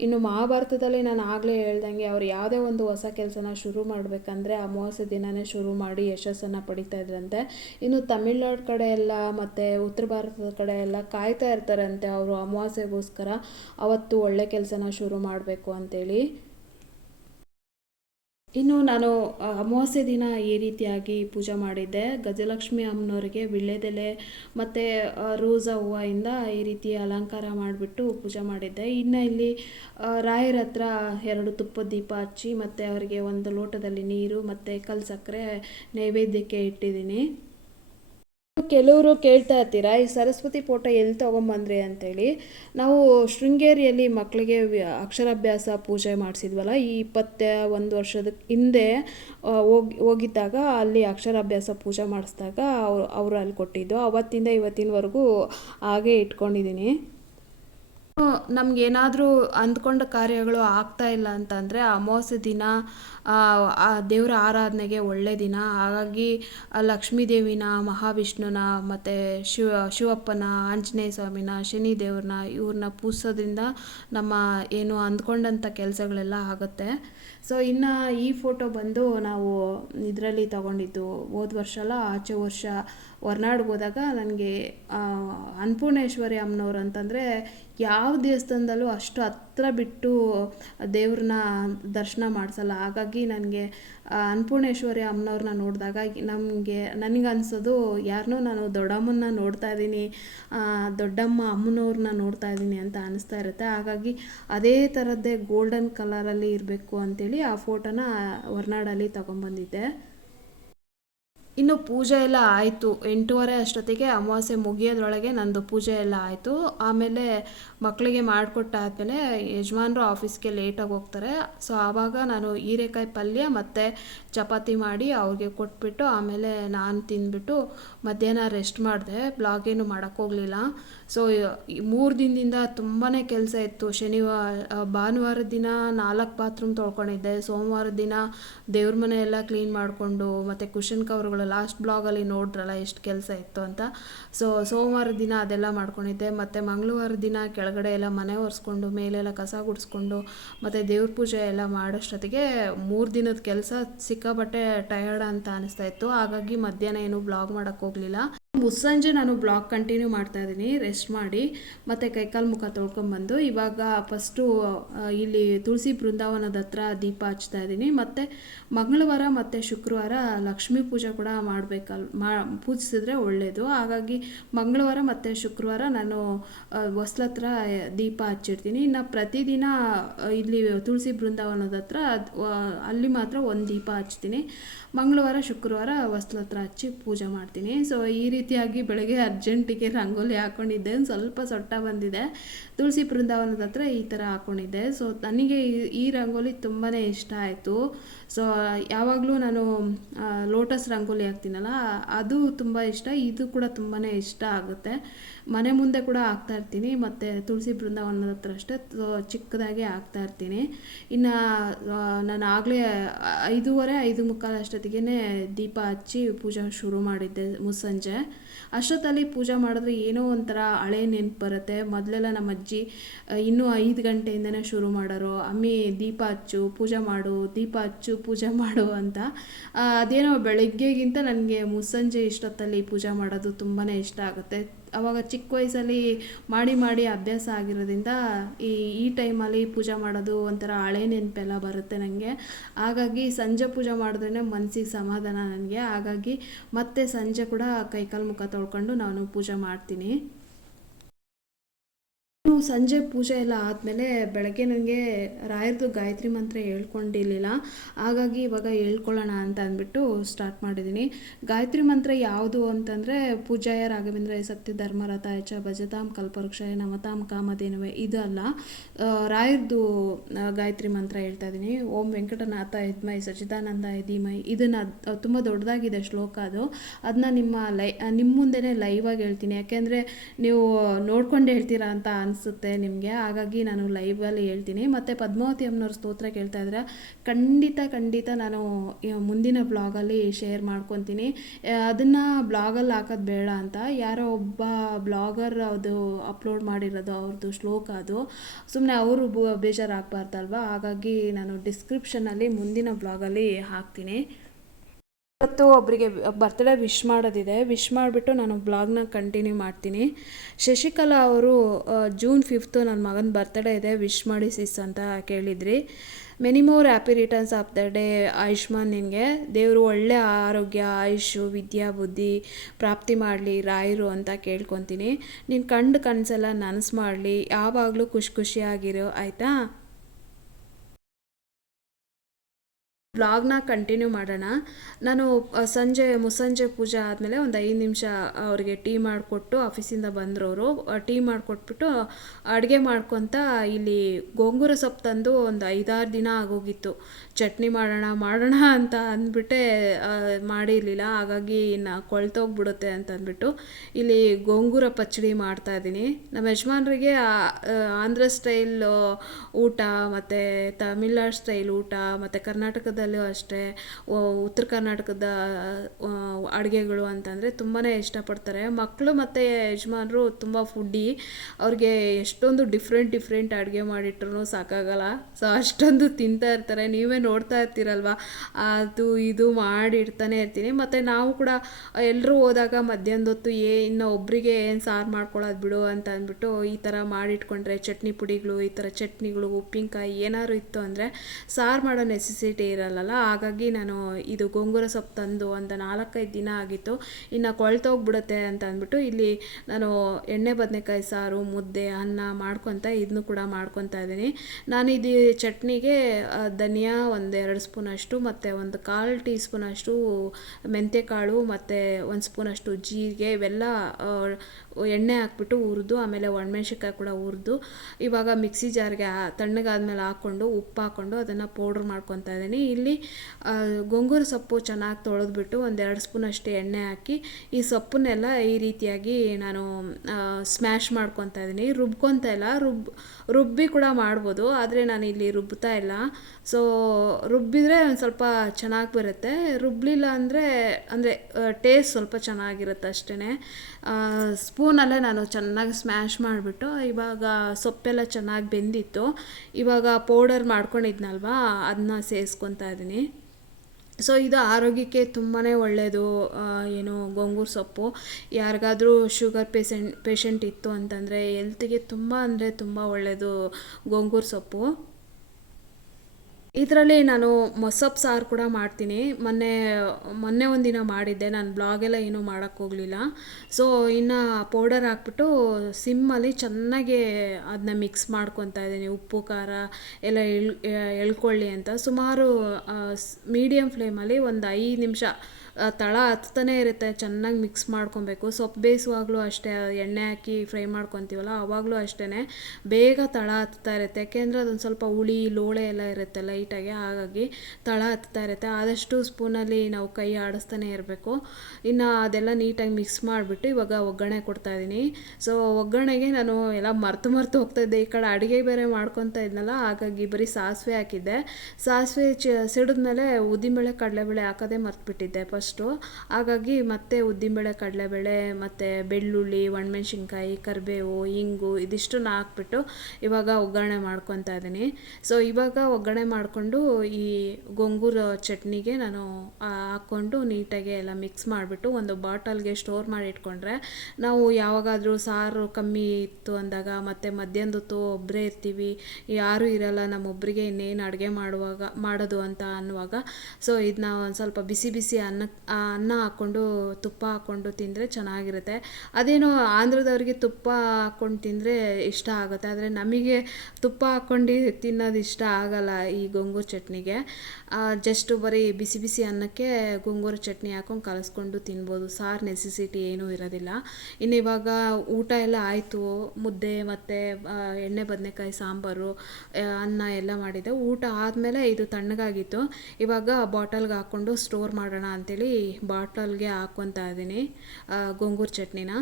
ಇನ್ನು ಮಹಾಭಾರತದಲ್ಲಿ ನಾನು ಆಗಲೇ ಹೇಳ್ದಂಗೆ ಅವ್ರು ಯಾವುದೇ ಒಂದು ಹೊಸ ಕೆಲಸನ ಶುರು ಮಾಡಬೇಕಂದ್ರೆ ಅಮಾವಾಸ್ಯೆ ದಿನವೇ ಶುರು ಮಾಡಿ ಯಶಸ್ಸನ್ನು ಪಡಿತಾ ಇದ್ರಂತೆ. ಇನ್ನು ತಮಿಳ್ನಾಡು ಕಡೆ ಎಲ್ಲ ಮತ್ತು ಉತ್ತರ ಭಾರತದ ಕಡೆ ಎಲ್ಲ ಕಾಯ್ತಾ ಇರ್ತಾರಂತೆ ಅವರು ಅಮಾವಾಸ್ಯೆಗೋಸ್ಕರ. ಅವತ್ತು ಒಳ್ಳೆ ಕೆಲಸನ ಶುರು ಮಾಡಬೇಕು ಅಂತೇಳಿ. ಇನ್ನು ನಾನು ಅಮಾವಾಸ್ಯೆ ದಿನ ಈ ರೀತಿಯಾಗಿ ಪೂಜೆ ಮಾಡಿದ್ದೆ. ಗಜಲಕ್ಷ್ಮಿ ಅಮ್ಮನವರಿಗೆ ವಿಳ್ಯದೆಲೆ ಮತ್ತು ರೋಸ ಹೂವಿಂದ ಈ ರೀತಿ ಅಲಂಕಾರ ಮಾಡಿಬಿಟ್ಟು ಪೂಜೆ ಮಾಡಿದ್ದೆ. ಇನ್ನು ಇಲ್ಲಿ ರಾಯರ ಹತ್ರ ಎರಡು ತುಪ್ಪದ ದೀಪ ಹಚ್ಚಿ ಮತ್ತು ಅವರಿಗೆ ಒಂದು ಲೋಟದಲ್ಲಿ ನೀರು ಮತ್ತು ಕಲ್ಲು ಸಕ್ಕರೆ ನೈವೇದ್ಯಕ್ಕೆ ಇಟ್ಟಿದ್ದೀನಿ. ಕೆಲವರು ಕೇಳ್ತಾ ಇರ್ತೀರಾ, ಈ ಸರಸ್ವತಿ ಫೋಟೋ ಎಲ್ಲಿ ತೊಗೊಂಬಂದ್ರಿ ಅಂತೇಳಿ? ನಾವು ಶೃಂಗೇರಿಯಲ್ಲಿ ಮಕ್ಕಳಿಗೆ ಅಕ್ಷರಾಭ್ಯಾಸ ಪೂಜೆ ಮಾಡಿಸಿದ್ವಲ್ಲ, ಈ ಇಪ್ಪತ್ತ, ಒಂದು ವರ್ಷದ ಹಿಂದೆ ಹೋಗಿ, ಹೋಗಿದ್ದಾಗ ಅಲ್ಲಿ ಅಕ್ಷರಾಭ್ಯಾಸ ಪೂಜೆ ಮಾಡಿಸಿದಾಗ ಅವ್ರು, ಅವರು ಅಲ್ಲಿ ಕೊಟ್ಟಿದ್ದು. ಅವತ್ತಿಂದ ಇವತ್ತಿನವರೆಗೂ ಹಾಗೆ ಇಟ್ಕೊಂಡಿದ್ದೀನಿ. ನಮಗೇನಾದರೂ ಅಂದ್ಕೊಂಡ ಕಾರ್ಯಗಳು ಆಗ್ತಾ ಇಲ್ಲ ಅಂತಂದರೆ ಅಮಾವಾಸ್ಯೆ ದಿನ ಆ, ದೇವರ ಆರಾಧನೆಗೆ ಒಳ್ಳೆ ದಿನ. ಹಾಗಾಗಿ ಲಕ್ಷ್ಮೀ ದೇವಿನ ಮಹಾವಿಷ್ಣುನ ಮತ್ತು ಶಿವ ಶಿವಪ್ಪನ ಆಂಜನೇಯ ಸ್ವಾಮಿನ ಶನಿ ದೇವ್ರನ್ನ ಇವ್ರನ್ನ ಪೂಜಿಸೋದ್ರಿಂದ ನಮ್ಮ ಏನು ಅಂದ್ಕೊಂಡಂಥ ಕೆಲಸಗಳೆಲ್ಲ ಆಗುತ್ತೆ. ಸೊ ಇನ್ನು ಈ ಫೋಟೋ ಬಂದು ನಾವು ಇದರಲ್ಲಿ ತಗೊಂಡಿದ್ದು ಹೋದ ವರ್ಷ ಅಲ್ಲ ಆಚೆ ವರ್ಷ ಹೊರ್ನಾಡ್ಗೆ ಹೋದಾಗ ನನಗೆ ಅನ್ನಪೂರ್ಣೇಶ್ವರಿ ಅಮ್ಮನವ್ರು ಅಂತಂದರೆ ಯಾವ ದೇವಸ್ಥಾನದಲ್ಲೂ ಅಷ್ಟು ಹತ್ರ ಬಿಟ್ಟು ದೇವ್ರನ್ನ ದರ್ಶನ ಮಾಡಿಸಲ್ಲ. ಹಾಗಾಗಿ ನನಗೆ ಅನ್ನಪೂರ್ಣೇಶ್ವರಿ ಅಮ್ಮನವ್ರನ್ನ ನೋಡಿದಾಗ ನಮಗೆ ನನಗೆ ಅನ್ಸೋದು ಯಾರನ್ನೂ ನಾನು ದೊಡ್ಡಮ್ಮನ ನೋಡ್ತಾ ಇದ್ದೀನಿ ದೊಡ್ಡಮ್ಮ ಅಮ್ಮನವ್ರನ್ನ ನೋಡ್ತಾ ಇದ್ದೀನಿ ಅಂತ ಅನಿಸ್ತಾ ಇರುತ್ತೆ. ಹಾಗಾಗಿ ಅದೇ ಥರದ್ದೇ ಗೋಲ್ಡನ್ ಕಲರಲ್ಲಿ ಇರಬೇಕು ಅಂತೇಳಿ ಆ ಫೋಟೋನ ಹೊರ್ನಾಡಲ್ಲಿ ತೊಗೊಂಬಂದಿದ್ದೆ. ಇನ್ನು ಪೂಜೆ ಎಲ್ಲ ಆಯಿತು. ಎಂಟೂವರೆ ಅಷ್ಟೊತ್ತಿಗೆ ಅಮಾವಾಸ್ಯೆ ಮುಗಿಯೋದ್ರೊಳಗೆ ನಂದು ಪೂಜೆ ಎಲ್ಲ ಆಯಿತು. ಆಮೇಲೆ ಮಕ್ಕಳಿಗೆ ಮಾಡಿಕೊಟ್ಟಾದ್ಮೇಲೆ ಯಜಮಾನರು ಆಫೀಸ್ಗೆ ಲೇಟಾಗಿ ಹೋಗ್ತಾರೆ. ಸೊ ಆವಾಗ ನಾನು ಹೀರೆಕಾಯಿ ಪಲ್ಯ ಮತ್ತು ಚಪಾತಿ ಮಾಡಿ ಅವ್ರಿಗೆ ಕೊಟ್ಬಿಟ್ಟು ಆಮೇಲೆ ನಾನು ತಿಂದ್ಬಿಟ್ಟು ಮಧ್ಯಾಹ್ನ ರೆಸ್ಟ್ ಮಾಡಿದೆ. ಬ್ಲಾಗ್ ಮಾಡೋಕ್ಕೋಗಲಿಲ್ಲ ಸೊ ಮೂರು ದಿನದಿಂದ ತುಂಬಾ ಕೆಲಸ ಇತ್ತು. ಶನಿವಾರ ಭಾನುವಾರದ ದಿನ ನಾಲ್ಕು ಬಾತ್ರೂಮ್ ತೊಳ್ಕೊಂಡಿದ್ದೆ. ಸೋಮವಾರದ ದಿನ ದೇವ್ರ ಮನೆ ಎಲ್ಲ ಕ್ಲೀನ್ ಮಾಡಿಕೊಂಡು ಮತ್ತು ಕುಷನ್ ಕವರ್ಗಳು ಲಾಸ್ಟ್ ಬ್ಲಾಗಲ್ಲಿ ನೋಡ್ರಲ್ಲ ಎಷ್ಟು ಕೆಲಸ ಇತ್ತು ಅಂತ. ಸೊ ಸೋಮವಾರ ದಿನ ಅದೆಲ್ಲ ಮಾಡ್ಕೊಂಡಿದ್ದೆ. ಮತ್ತು ಮಂಗಳವಾರ ದಿನ ಕೆಳಗಡೆ ಎಲ್ಲ ಮನೆ ಒರೆಸ್ಕೊಂಡು, ಮೇಲೆಲ್ಲ ಕಸ ಗುಡಿಸ್ಕೊಂಡು, ಮತ್ತು ದೇವ್ರ ಪೂಜೆ ಎಲ್ಲ ಮಾಡೋಷ್ಟೊತ್ತಿಗೆ ಮೂರು ದಿನದ ಕೆಲಸ ಸಿಕ್ಕಾಪಟ್ಟೆ ಟಯರ್ಡ್ ಅಂತ ಅನಿಸ್ತಾ ಇತ್ತು. ಹಾಗಾಗಿ ಮಧ್ಯಾಹ್ನ ಏನು ಬ್ಲಾಗ್ ಮಾಡೋಕ್ಕೆ ಹೋಗಲಿಲ್ಲ. ಮುಸ್ಸಂಜೆ ನಾನು ಬ್ಲಾಗ್ ಕಂಟಿನ್ಯೂ ಮಾಡ್ತಾ ಇದ್ದೀನಿ ರೆಸ್ಟ್ ಮಾಡಿ, ಮತ್ತು ಕೈಕಾಲು ಮುಖ ತೊಳ್ಕೊಂಬಂದು, ಇವಾಗ ಫಸ್ಟು ಇಲ್ಲಿ ತುಳಸಿ ಬೃಂದಾವನದ ಹತ್ರ ದೀಪ ಹಚ್ತಾ ಇದ್ದೀನಿ, ಮತ್ತು ಮಂಗಳವಾರ ಮತ್ತು ಶುಕ್ರವಾರ ಲಕ್ಷ್ಮೀ ಪೂಜೆ ಕೂಡ ಮಾಡಬೇಕಲ್, ಮಾ, ಪೂಜಿಸಿದ್ರೆ ಒಳ್ಳೆಯದು ಹಾಗಾಗಿ ಮಂಗಳವಾರ ಮತ್ತು ಶುಕ್ರವಾರ ನಾನು ಹೊಸ್ಲತ್ರ ದೀಪ ಹಚ್ಚಿರ್ತೀನಿ, ಇನ್ನು ಪ್ರತಿದಿನ ಇಲ್ಲಿ ತುಳಸಿ ಬೃಂದಾವನದ ಹತ್ರ ಅಲ್ಲಿ ಮಾತ್ರ ಒಂದು ದೀಪ ಹಚ್ತೀನಿ, ಮಂಗಳವಾರ, ಶುಕ್ರವಾರ ಹೊಸ್ಲತ್ರ ಹಚ್ಚಿ ಪೂಜೆ ಮಾಡ್ತೀನಿ ಸೊ ಈ ರೀತಿಯಾಗಿ ಬೆಳಗ್ಗೆ ಅರ್ಜೆಂಟಿಗೆ ರಂಗೋಲಿ ಹಾಕ್ಕೊಂಡಿದ್ದೆ ಒಂದು ಸ್ವಲ್ಪ ಸೊಟ್ಟ ಬಂದಿದೆ. ತುಳಸಿ ಬೃಂದಾವನದ ಹತ್ರ ಈ ಥರ ಹಾಕ್ಕೊಂಡಿದ್ದೆ ಸೊ ನನಗೆ ಈ- ಈ ರಂಗೋಲಿ ತುಂಬಾ ಇಷ್ಟ ಆಯಿತು. ಸೊ, ಯಾವಾಗಲೂ ನಾನು ಲೋಟಸ್ ರಂಗೋಲಿ ಹಾಕ್ತೀನಲ್ಲ, ಅದು ತುಂಬ ಇಷ್ಟ. ಇದು ಕೂಡ ತುಂಬಾ ಇಷ್ಟ ಆಗುತ್ತೆ. ಮನೆ ಮುಂದೆ ಕೂಡ ಹಾಕ್ತಾ ಇರ್ತೀನಿ. ಮತ್ತು ತುಳಸಿ ಬೃಂದಾವನದ ಹತ್ರ ಅಷ್ಟೇ. ಚಿಕ್ಕದಾಗಿ ಹಾಕ್ತಾ ಇರ್ತೀನಿ. ಇನ್ನು ನಾನು ಆಗಲೇ ಐದೂವರೆ, ಐದು ಮುಕ್ಕಾಲು ಅಷ್ಟೊತ್ತಿಗೆ ದೀಪ ಹಚ್ಚಿ ಪೂಜೆ ಶುರು ಮಾಡಿದ್ದೆ ಮುಸ್ಸಂಜೆ. ಅಷ್ಟೊತ್ತಲ್ಲಿ ಪೂಜೆ ಮಾಡಿದ್ರೆ ಏನೋ ಒಂಥರ ಹಳೆ ನೆನಪು ಬರುತ್ತೆ. ಮೊದಲೆಲ್ಲ ನಮ್ಮ ಅಜ್ಜಿ ಇನ್ನೂ ಐದು ಗಂಟೆಯಿಂದನೇ ಶುರು ಮಾಡೋರು. ಅಮ್ಮಿ, ದೀಪ ಹಚ್ಚು, ಪೂಜೆ ಮಾಡು, ದೀಪ ಹಚ್ಚು ಪೂಜೆ ಮಾಡು ಅಂತ. ಅದೇನೋ ಬೆಳಗ್ಗೆಗಿಂತ ನನಗೆ ಮುಸ್ಸಂಜೆ ಇಷ್ಟೊತ್ತಲ್ಲಿ ಪೂಜೆ ಮಾಡೋದು ತುಂಬಾ ಇಷ್ಟ ಆಗುತ್ತೆ. ಅವಾಗ ಚಿಕ್ಕ ವಯಸ್ಸಲ್ಲಿ ಮಾಡಿ ಮಾಡಿ ಅಭ್ಯಾಸ ಆಗಿರೋದ್ರಿಂದ ಈ ಈ ಟೈಮಲ್ಲಿ ಪೂಜೆ ಮಾಡೋದು ಒಂಥರ ಹಳೆ ನೆನಪೆಲ್ಲ ಬರುತ್ತೆ ನನಗೆ ಹಾಗಾಗಿ ಸಂಜೆ ಪೂಜೆ ಮಾಡಿದ್ರೇ ಮನಸ್ಸಿಗೆ ಸಮಾಧಾನ ನನಗೆ. ಹಾಗಾಗಿ ಮತ್ತೆ ಸಂಜೆ ಕೂಡ ಕೈಕಾಲು ಮುಖ ತೊಳ್ಕೊಂಡು ನಾನು ಪೂಜೆ ಮಾಡ್ತೀನಿ. ಸಂಜೆ ಪೂಜೆ ಎಲ್ಲ ಆದಮೇಲೆ ಬೆಳಗ್ಗೆ ನನಗೆ ರಾಯರದು ಗಾಯತ್ರಿ ಮಂತ್ರ ಹೇಳ್ಕೊಂಡಿರಲಿಲ್ಲ. ಹಾಗಾಗಿ ಇವಾಗ ಹೇಳ್ಕೊಳ್ಳೋಣ ಅಂತ ಅಂದ್ಬಿಟ್ಟು ಸ್ಟಾರ್ಟ್ ಮಾಡಿದ್ದೀನಿ ಗಾಯತ್ರಿ ಮಂತ್ರ ಯಾವುದು ಅಂತಂದರೆ ಪೂಜಾಯ ರಾಘವೇಂದ್ರ ಸತ್ಯ ಧರ್ಮರಥ ಯಚ ಭಜತಾಂ ಕಲ್ಪವೃಕ್ಷಯ ನಮತಾಂ ಕಾಮಧೇನುವೆ ಇದು ಅಲ್ಲ. ರಾಯರದು ಗಾಯತ್ರಿ ಮಂತ್ರ ಹೇಳ್ತಾ ಇದ್ದೀನಿ ಓಂ ವೆಂಕಟನಾಥ ಯದ್ಮೈ ಸಚಿದಾನಂದ ಧೀಮೈ ಇದನ್ನು ತುಂಬ ದೊಡ್ಡದಾಗಿದೆ ಶ್ಲೋಕ ಅದು. ಅದನ್ನ ನಿಮ್ಮ ಲೈ ನಿಮ್ಮ ಮುಂದೆನೇ ಲೈವ್ ಆಗಿ ಹೇಳ್ತೀನಿ. ಯಾಕೆಂದರೆ ನೀವು ನೋಡ್ಕೊಂಡು ಹೇಳ್ತೀರಾ ಅಂತ ಅನಿಸುತ್ತೆ ನಿಮಗೆ. ಹಾಗಾಗಿ ನಾನು ಲೈವಲ್ಲಿ ಹೇಳ್ತೀನಿ. ಮತ್ತು ಪದ್ಮಾವತಿ ಅಮ್ಮನವ್ರ ಸ್ತೋತ್ರ ಕೇಳ್ತಾ ಇದ್ರೆ, ಖಂಡಿತ ಖಂಡಿತ ನಾನು ಮುಂದಿನ ಬ್ಲಾಗಲ್ಲಿ ಶೇರ್ ಮಾಡ್ಕೊತೀನಿ. ಅದನ್ನು ಬ್ಲಾಗಲ್ಲಿ ಹಾಕೋದು ಬೇಡ ಅಂತ. ಯಾರೋ ಒಬ್ಬ ಬ್ಲಾಗರ್ ಅದು ಅಪ್ಲೋಡ್ ಮಾಡಿರೋದು ಅವ್ರದ್ದು ಶ್ಲೋಕ ಅದು. ಸುಮ್ಮನೆ ಅವರು ಬೇಜಾರಾಗಬಾರ್ದಲ್ವ? ಹಾಗಾಗಿ ನಾನು ಡಿಸ್ಕ್ರಿಪ್ಷನಲ್ಲಿ ಮುಂದಿನ ಬ್ಲಾಗಲ್ಲಿ ಹಾಕ್ತೀನಿ. ಇವತ್ತು ಒಬ್ಬರಿಗೆ ಬರ್ತ್ಡೇ ವಿಶ್ ಮಾಡೋದಿದೆ. ವಿಶ್ ಮಾಡಿಬಿಟ್ಟು ನಾನು ಬ್ಲಾಗ್ನ ಕಂಟಿನ್ಯೂ ಮಾಡ್ತೀನಿ. ಶಶಿಕಲಾ ಅವರು ಜೂನ್ ಫಿಫ್ತು ನನ್ನ ಮಗನ ಬರ್ತ್ಡೇ ಇದೆ. ವಿಶ್ ಮಾಡಿ ಸಿಸ್ ಅಂತ ಕೇಳಿದ್ರಿ. Many more happy returns of the day Ayushman ನಿನಗೆ. ದೇವರು ಒಳ್ಳೆ ಆರೋಗ್ಯ ಆಯುಷು ವಿದ್ಯಾ, ಬುದ್ಧಿ ಪ್ರಾಪ್ತಿ ಮಾಡಲಿ, ರಾಯರು ಅಂತ ಕೇಳ್ಕೊತೀನಿ. ನೀನು ಕಂಡು ಕನಸೆಲ್ಲ ನನಸು ಮಾಡಲಿ. ಯಾವಾಗಲೂ ಖುಷಿ ಖುಷಿಯಾಗಿರೋ, ಆಯಿತಾ? ಬ್ಲಾಗ್ನ ಕಂಟಿನ್ಯೂ ಮಾಡೋಣ. ನಾನು ಸಂಜೆ ಮುಸ್ಸಂಜೆ ಪೂಜೆ ಆದಮೇಲೆ ಒಂದು ಐದು ನಿಮಿಷ ಅವರಿಗೆ ಟೀ ಮಾಡಿಕೊಟ್ಟು ಆಫೀಸಿಂದ ಬಂದರು ಅವರು ಟೀ ಮಾಡಿಕೊಟ್ಬಿಟ್ಟು ಅಡುಗೆ ಮಾಡ್ಕೊತ ಇಲ್ಲಿ ಗೋಂಗೂರ ಸೊಪ್ಪು ತಂದು ಒಂದು ಐದಾರು ದಿನ ಆಗೋಗಿತ್ತು. ಚಟ್ನಿ ಮಾಡೋಣ ಮಾಡೋಣ ಅಂತ ಅಂದ್ಬಿಟ್ಟೆ ಮಾಡಿರಲಿಲ್ಲ. ಹಾಗಾಗಿ ಇನ್ನು ಕೊಳ್ತೋಗ್ಬಿಡುತ್ತೆ ಅಂತ ಅಂದ್ಬಿಟ್ಟು ಇಲ್ಲಿ ಗೋಂಗೂರ ಪಚ್ಚಡಿ ಮಾಡ್ತಾ ಇದ್ದೀನಿ. ನಮ್ಮ ಯಜಮಾನ್ರಿಗೆ ಆಂಧ್ರ ಸ್ಟೈಲ್ ಊಟ ಮತ್ತು ತಮಿಳ್ನಾಡು ಸ್ಟೈಲ್ ಊಟ ಮತ್ತು ಕರ್ನಾಟಕದಲ್ಲೂ ಅಷ್ಟೇ ಉತ್ತರ ಕರ್ನಾಟಕದ ಅಡುಗೆಗಳು ಅಂತಂದರೆ ತುಂಬಾ ಇಷ್ಟಪಡ್ತಾರೆ. ಮಕ್ಕಳು ಮತ್ತು ಯಜಮಾನರು ತುಂಬ ಫುಡ್ಡಿ ಅವ್ರಿಗೆ ಎಷ್ಟೊಂದು ಡಿಫ್ರೆಂಟ್ ಡಿಫ್ರೆಂಟ್ ಅಡುಗೆ ಮಾಡಿಟ್ರು ಸಾಕಾಗಲ್ಲ. ಸೊ ಅಷ್ಟೊಂದು ತಿಂತಾ ಇರ್ತಾರೆ. ನೀವೇ ನೋಡ್ತಾ ಇರ್ತೀರಲ್ವ? ಅದು ಇದು ಮಾಡಿಡ್ತಾನೆ ಇರ್ತೀನಿ. ಮತ್ತು ನಾವು ಕೂಡ ಎಲ್ಲರೂ ಹೋದಾಗ ಮಧ್ಯಾಹ್ನದ ಹೊತ್ತು ಏ, ಇನ್ನು ಒಬ್ಬರಿಗೆ ಏನು ಸಾರು ಮಾಡ್ಕೊಳ್ಳೋದು ಬಿಡು ಅಂತ ಅಂದ್ಬಿಟ್ಟು ಈ ಥರ ಮಾಡಿಟ್ಕೊಂಡ್ರೆ ಚಟ್ನಿ ಪುಡಿಗಳು, ಈ ಥರ ಚಟ್ನಿಗಳು, ಉಪ್ಪಿನಕಾಯಿ ಏನಾದ್ರು ಇತ್ತು ಅಂದರೆ ಸಾರು ಮಾಡೋ ನೆಸೆಸಿಟಿ ಇರಲ್ಲಲ್ಲ ಹಾಗಾಗಿ ನಾನು ಇದು ಗೋಂಗೂರ ಸೊಪ್ಪು ತಂದು ಒಂದು ನಾಲ್ಕೈದು ದಿನ ಆಗಿತ್ತು. ಇನ್ನು ಕೊಳ್ತೋಗ್ಬಿಡುತ್ತೆ ಅಂತ ಅಂದ್ಬಿಟ್ಟು ಇಲ್ಲಿ ನಾನು ಎಣ್ಣೆ, ಬದನೆಕಾಯಿ ಸಾರು, ಮುದ್ದೆ, ಅನ್ನ ಮಾಡ್ಕೊತ ಇದನ್ನು ಕೂಡ ಮಾಡ್ಕೊತಾ ಇದ್ದೀನಿ. ನಾನು ಇದು ಚಟ್ನಿಗೆ ಧನಿಯಾ ಒಂದು ಎರಡು ಸ್ಪೂನಷ್ಟು ಮತ್ತು ಒಂದು ಕಾಲು ಟೀ ಸ್ಪೂನಷ್ಟು ಮೆಂತ್ಯಕಾಳು ಮತ್ತು ಒಂದು ಸ್ಪೂನಷ್ಟು ಜೀರಿಗೆ, ಇವೆಲ್ಲ ಎಣ್ಣೆ ಹಾಕ್ಬಿಟ್ಟು ಹುರಿದು, ಆಮೇಲೆ ಒಣಮೆಣ್ಸಿನ್ಕಾಯಿ ಕೂಡ ಹುರಿದು, ಇವಾಗ ಮಿಕ್ಸಿ ಜಾರ್ಗೆ ತಣ್ಣಗಾದ್ಮೇಲೆ ಹಾಕ್ಕೊಂಡು ಉಪ್ಪು ಹಾಕ್ಕೊಂಡು ಅದನ್ನು ಪೌಡ್ರ್ ಮಾಡ್ಕೊತಾ ಇದ್ದೀನಿ. ಇಲ್ಲಿ ಆ, ಗೊಂಗೂರ ಸೊಪ್ಪು ಚೆನ್ನಾಗಿ ತೊಳೆದ್ಬಿಟ್ಟು ಒಂದೆರಡು ಸ್ಪೂನ್ ಅಷ್ಟೇ ಎಣ್ಣೆ ಹಾಕಿ ಈ ಸೊಪ್ಪನ್ನೆಲ್ಲ ಈ ರೀತಿಯಾಗಿ ನಾನು ಸ್ಮ್ಯಾಶ್ ಮಾಡ್ಕೊತಾ ಇದ್ದೀನಿ. ರುಬ್ಕೊತಾ ಇಲ್ಲ ರುಬ್ ರುಬ್ಬಿ ಕೂಡ ಮಾಡ್ಬೋದು, ಆದರೆ ನಾನು ಇಲ್ಲಿ ರುಬ್ತಾ ಇಲ್ಲ. ಸೊ ರುಬ್ಬಿದರೆ ಒಂದು ಸ್ವಲ್ಪ ಚೆನ್ನಾಗಿ ಬರುತ್ತೆ. ರುಬ್ಬಲಿಲ್ಲ ಅಂದರೆ ಅಂದರೆ ಟೇಸ್ಟ್ ಸ್ವಲ್ಪ ಚೆನ್ನಾಗಿರುತ್ತೆ ಅಷ್ಟೇ ಸ್ಪೂನಲ್ಲೇ ನಾನು ಚೆನ್ನಾಗಿ ಸ್ಮ್ಯಾಶ್ ಮಾಡಿಬಿಟ್ಟು, ಇವಾಗ ಸೊಪ್ಪೆಲ್ಲ ಚೆನ್ನಾಗಿ ಬೆಂದಿತ್ತು. ಇವಾಗ ಪೌಡರ್ ಮಾಡ್ಕೊಂಡಿದ್ನಲ್ವಾ ಅದನ್ನ ಸೇರಿಸ್ಕೊತಾ ಇದ್ದೀನಿ. ಸೊ ಇದು ಆರೋಗ್ಯಕ್ಕೆ ತುಂಬಾ ಒಳ್ಳೆಯದು ಏನು ಗೋಂಗೂರ ಸೊಪ್ಪು. ಯಾರಿಗಾದರೂ ಶುಗರ್ ಪೇಸೆಂಟ್ ಪೇಷಂಟ್ ಇತ್ತು ಅಂತಂದರೆ ಹೆಲ್ತಿಗೆ ತುಂಬ ಅಂದರೆ ತುಂಬ ಒಳ್ಳೆಯದು ಗೋಂಗೂರ ಸೊಪ್ಪು. ಇದರಲ್ಲಿ ನಾನು ಮೊಸಪ್ ಸಾರು ಕೂಡ ಮಾಡ್ತೀನಿ. ಮೊನ್ನೆ ಮೊನ್ನೆ ಒಂದಿನ ಮಾಡಿದ್ದೆ. ನಾನು ಬ್ಲಾಗೆಲ್ಲ ಏನೂ ಮಾಡೋಕ್ಕೋಗಲಿಲ್ಲ ಸೊ ಇನ್ನು ಪೌಡರ್ ಹಾಕ್ಬಿಟ್ಟು ಸಿಮ್ಮಲ್ಲಿ ಚೆನ್ನಾಗಿ ಅದನ್ನ ಮಿಕ್ಸ್ ಮಾಡ್ಕೊತಾ ಇದ್ದೀನಿ. ಉಪ್ಪು, ಖಾರ ಎಲ್ಲ ಎಳ್, ಎಳ್ಕೊಳ್ಳಿ ಅಂತ. ಸುಮಾರು ಮೀಡಿಯಮ್ ಫ್ಲೇಮಲ್ಲಿ ಒಂದು ಐದು ನಿಮಿಷ ತಳ ಹತ್ತನೇ ಇರುತ್ತೆ, ಚೆನ್ನಾಗಿ ಮಿಕ್ಸ್ ಮಾಡ್ಕೊಬೇಕು. ಸೊಪ್ಪು ಬೇಯಿಸುವಾಗಲೂ ಅಷ್ಟೇ, ಎಣ್ಣೆ ಹಾಕಿ ಫ್ರೈ ಮಾಡ್ಕೊತೀವಲ್ಲ ಆವಾಗಲೂ ಅಷ್ಟೇ ಬೇಗ ತಳ ಹತ್ತಾ ಇರುತ್ತೆ. ಯಾಕೆಂದರೆ ಅದೊಂದು ಸ್ವಲ್ಪ ಹುಳಿ, ಲೋಳೆ ಎಲ್ಲ ಇರುತ್ತೆ ಲೈಟಾಗಿ ಹಾಗಾಗಿ ತಳ ಹತ್ತಾ ಇರುತ್ತೆ. ಆದಷ್ಟು ಸ್ಪೂನಲ್ಲಿ ನಾವು ಕೈ ಆಡಿಸ್ತಾನೆ ಇರಬೇಕು. ಇನ್ನು ಅದೆಲ್ಲ ನೀಟಾಗಿ ಮಿಕ್ಸ್ ಮಾಡಿಬಿಟ್ಟು ಇವಾಗ ಒಗ್ಗರಣೆ ಕೊಡ್ತಾ ಇದ್ದೀನಿ ಸೊ ಒಗ್ಗರಣೆಗೆ ನಾನು ಎಲ್ಲ ಮರ್ತು ಮರ್ತು ಹೋಗ್ತಾ ಇದ್ದೆ. ಈ ಕಡೆ ಅಡುಗೆ ಬೇರೆ ಮಾಡ್ಕೊತಾ ಇದ್ನಲ್ಲ, ಹಾಗಾಗಿ ಬರೀ ಸಾಸಿವೆ ಹಾಕಿದ್ದೆ. ಸಾಸಿವೆ ಚ, ಸಿಡಿದ್ಮೇಲೆ ಉದ್ದಿನಬೇಳೆ, ಕಡಲೆಬೇಳೆ ಹಾಕೋದೇ ಮರ್ತ್ಬಿಟ್ಟಿದ್ದೆ. ಫಸ್ಟು ಹಾಗಾಗಿ ಮತ್ತೆ ಉದ್ದಿನಬೇಳೆ, ಕಡಲೆಬೇಳೆ, ಮತ್ತು ಬೆಳ್ಳುಳ್ಳಿ, ಒಣಮೆಣ್ಸಿನ್ಕಾಯಿ, ಕರಿಬೇವು, ಇಂಗು ಇದಿಷ್ಟನ್ನ ಹಾಕ್ಬಿಟ್ಟು ಇವಾಗ ಒಗ್ಗರಣೆ ಮಾಡ್ಕೊತಾ ಇದ್ದೀನಿ. ಸೊ ಇವಾಗ ಒಗ್ಗರಣೆ ಮಾಡಿಕೊಂಡು ಈ ಗೊಂಗೂರ ಚಟ್ನಿಗೆ ನಾನು ಹಾಕ್ಕೊಂಡು ನೀಟಾಗಿ ಎಲ್ಲ ಮಿಕ್ಸ್ ಮಾಡಿಬಿಟ್ಟು ಒಂದು ಬಾಟಲ್ಗೆ ಸ್ಟೋರ್ ಮಾಡಿ ಇಟ್ಕೊಂಡ್ರೆ ನಾವು ಯಾವಾಗಾದರೂ ಸಾರು ಕಮ್ಮಿ ಇತ್ತು ಅಂದಾಗ ಮತ್ತು ಮಧ್ಯಾಹ್ನದೊತ್ತು ಒಬ್ಬರೇ ಇರ್ತೀವಿ, ಯಾರೂ ಇರಲ್ಲ ನಮ್ಮೊಬ್ಬರಿಗೆ ಇನ್ನೇನು ಅಡುಗೆ ಮಾಡುವಾಗ, ಮಾಡೋದು ಅಂತ ಅನ್ನುವಾಗ. ಸೊ ಇದನ್ನ ಒಂದು ಸ್ವಲ್ಪ ಬಿಸಿ ಬಿಸಿ ಅನ್ನ ಆ ಅನ್ನ ಹಾಕ್ಕೊಂಡು ತುಪ್ಪ ಹಾಕ್ಕೊಂಡು ತಿಂದರೆ ಚೆನ್ನಾಗಿರುತ್ತೆ. ಅದೇನೋ ಆಂಧ್ರದವ್ರಿಗೆ ತುಪ್ಪ ಹಾಕ್ಕೊಂಡು ತಿಂದರೆ ಇಷ್ಟ ಆಗುತ್ತೆ. ಆದರೆ ನಮಗೆ ತುಪ್ಪ ಹಾಕ್ಕೊಂಡು ತಿನ್ನೋದು ಇಷ್ಟ ಆಗಲ್ಲ ಈ ಗೊಂಗೂರು ಚಟ್ನಿಗೆ. ಜಸ್ಟ್ ಬರೀ ಬಿಸಿ ಬಿಸಿ ಅನ್ನಕ್ಕೆ ಗೊಂಗೂರು ಚಟ್ನಿ ಹಾಕೊಂಡು ಕಲಸ್ಕೊಂಡು ತಿನ್ಬೋದು. ಸಾರು ನೆಸೆಸಿಟಿ ಏನೂ ಇರೋದಿಲ್ಲ. ಇನ್ನು ಇವಾಗ ಊಟ ಎಲ್ಲ ಆಯಿತು. ಮುದ್ದೆ ಮತ್ತು ಎಣ್ಣೆ, ಬದನೆಕಾಯಿ, ಸಾಂಬಾರು ಅನ್ನ ಎಲ್ಲ ಮಾಡಿದ್ದೆ ಊಟ ಆದಮೇಲೆ ಇದು ತಣ್ಣಗಾಗಿತ್ತು. ಇವಾಗ ಬಾಟಲ್ಗೆ ಹಾಕ್ಕೊಂಡು ಸ್ಟೋರ್ ಮಾಡೋಣ ಅಂತೇಳಿ ಬಾಟಲ್ಗೆ ಹಾಕ್ಕೊತಾ ಇದ್ದೀನಿ ಗೋಂಗೂರ ಚಟ್ನಿನ.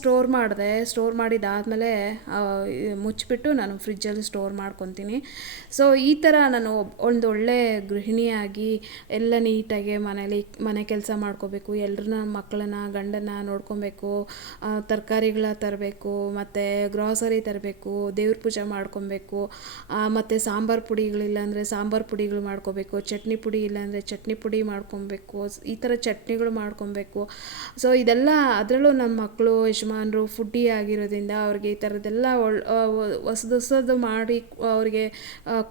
ಸ್ಟೋರ್ ಮಾಡಿದೆ ಸ್ಟೋರ್ ಮಾಡಿದ್ದಾದಮೇಲೆ ಮುಚ್ಚಿಬಿಟ್ಟು ನಾನು ಫ್ರಿಜ್ಜಲ್ಲಿ ಸ್ಟೋರ್ ಮಾಡ್ಕೊತೀನಿ. ಸೊ ಈ ಥರ ನಾನು ಒಂದು ಒಳ್ಳೆ ಗೃಹಿಣಿಯಾಗಿ ಎಲ್ಲ ನೀಟಾಗಿ ಮನೇಲಿ, ಮನೆ ಕೆಲಸ ಮಾಡ್ಕೋಬೇಕು ಎಲ್ಲರನ್ನ ಮಕ್ಕಳನ್ನ ಗಂಡನ ನೋಡ್ಕೊಬೇಕು ತರಕಾರಿಗಳ ತರಬೇಕು, ಮತ್ತು ಗ್ರಾಸರಿ ತರಬೇಕು, ದೇವ್ರ ಪೂಜೆ ಮಾಡ್ಕೊಬೇಕು ಮತ್ತು ಸಾಂಬಾರು ಪುಡಿಗಳಿಲ್ಲ ಅಂದರೆ ಸಾಂಬಾರು ಪುಡಿಗಳು ಮಾಡ್ಕೋಬೇಕು, ಚಟ್ನಿ ಪುಡಿ ಇಲ್ಲಾಂದರೆ ಚಟ್ನಿ ಪುಡಿ ಮಾಡ್ಕೊಬೇಕು, ಈ ಥರ ಚಟ್ನಿಗಳು ಮಾಡ್ಕೊಬೇಕು. ಸೊ ಇದೆಲ್ಲ ಅದರಲ್ಲೂ ನನ್ನ ಮಕ್ಕಳು ಯಜಮಾನರು ಫುಡ್ಡಿ ಆಗಿರೋದ್ರಿಂದ ಅವ್ರಿಗೆ ಈ ಥರದ್ದೆಲ್ಲ ಒಳ್ಳೆ ಮಾಡಿ ಅವ್ರಿಗೆ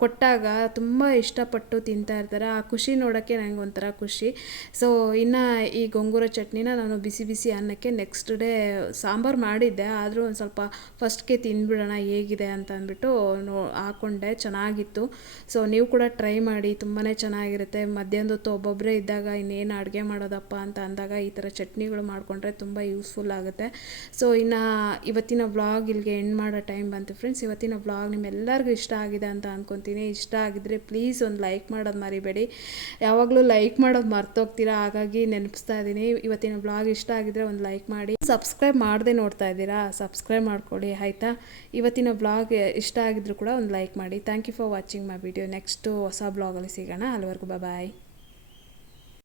ಕೊಟ್ಟಾಗ ತುಂಬ ಇಷ್ಟಪಟ್ಟು ತಿಂತಾ ಇರ್ತಾರೆ. ಆ ಖುಷಿ ನೋಡೋಕ್ಕೆ ನನಗೆ ಒಂಥರ ಖುಷಿ. ಸೊ ಇನ್ನು ಈ ಗೊಂಗೂರ ಚಟ್ನಿನ ನಾನು ಬಿಸಿ ಬಿಸಿ ಅನ್ನಕ್ಕೆ ನೆಕ್ಸ್ಟ್ ಡೇ ಸಾಂಬಾರು ಮಾಡಿದ್ದೆ. ಆದರೂ ಒಂದು ಸ್ವಲ್ಪ ಫಸ್ಟ್ಗೆ ತಿಂದ್ಬಿಡೋಣ ಹೇಗಿದೆ ಅಂತ ಅಂದ್ಬಿಟ್ಟು ನೋ ಹಾಕ್ಕೊಂಡೆ ಚೆನ್ನಾಗಿತ್ತು. ಸೊ ನೀವು ಕೂಡ ಟ್ರೈ ಮಾಡಿ. ತುಂಬಾ ಚೆನ್ನಾಗಿರುತ್ತೆ. ಮಧ್ಯಾಹ್ನದ ಹೊತ್ತು ಒಬ್ಬೊಬ್ಬರೇ ಇದ್ದಾಗ ಇನ್ನೇನು ಅಡುಗೆ ಮಾಡೋದಪ್ಪ ಅಂತ ಅಂದಾಗ ಈ ಥರ ಚಟ್ನಿಗಳು ಮಾಡಿಕೊಂಡ್ರೆ ತುಂಬ ಯೂಸ್ಫುಲ್ ಆಗುತ್ತೆ. ಸೊ ಇನ್ನು ಇವತ್ತಿನ ವ್ಲಾಗ್ ಇಲ್ಲಿಗೆ ಎಂಡ್ ಮಾಡೋ ಟೈಮ್ ಬಂತು ಫ್ರೆಂಡ್ಸ್ ಇವತ್ತಿನ ವ್ಲಾಗ್ ನಿಮ್ಮೆಲ್ಲರಿಗೂ ಇಷ್ಟ ಆಗಿದೆ ಅಂತ ಅಂದ್ಕೊತೀನಿ ಇಷ್ಟ ಆಗಿದ್ರೆ ಪ್ಲೀಸ್ ಒಂದು ಲೈಕ್ ಮಾಡೋದು ಮರಿಬೇಡಿ. ಯಾವಾಗಲೂ ಲೈಕ್ ಮಾಡೋದು ಮರ್ತೋಗ್ತೀರಾ? ಹಾಗಾಗಿ ನೆನಪಿಸ್ತಾ ಇದ್ದೀನಿ. ಇವತ್ತಿನ ವ್ಲಾಗ್ ಇಷ್ಟ ಆಗಿದ್ರೆ ಒಂದು ಲೈಕ್ ಮಾಡಿ. ಸಬ್ಸ್ಕ್ರೈಬ್ ಮಾಡದೆ ನೋಡ್ತಾ ಇದ್ದೀರಾ? ಸಬ್ಸ್ಕ್ರೈಬ್ ಮಾಡ್ಕೊಳ್ಳಿ, ಆಯಿತಾ? ಇವತ್ತಿನ ವ್ಲಾಗ್ ಇಷ್ಟ ಆಗಿದ್ರು ಕೂಡ ಒಂದು ಲೈಕ್ ಮಾಡಿ. Thank you for watching my video next ಹೊಸ ಬ್ಲಾಗಲ್ಲಿ ಸಿಗೋಣ. ಅಲ್ಲಿವರೆಗೂ ಬಾಯ್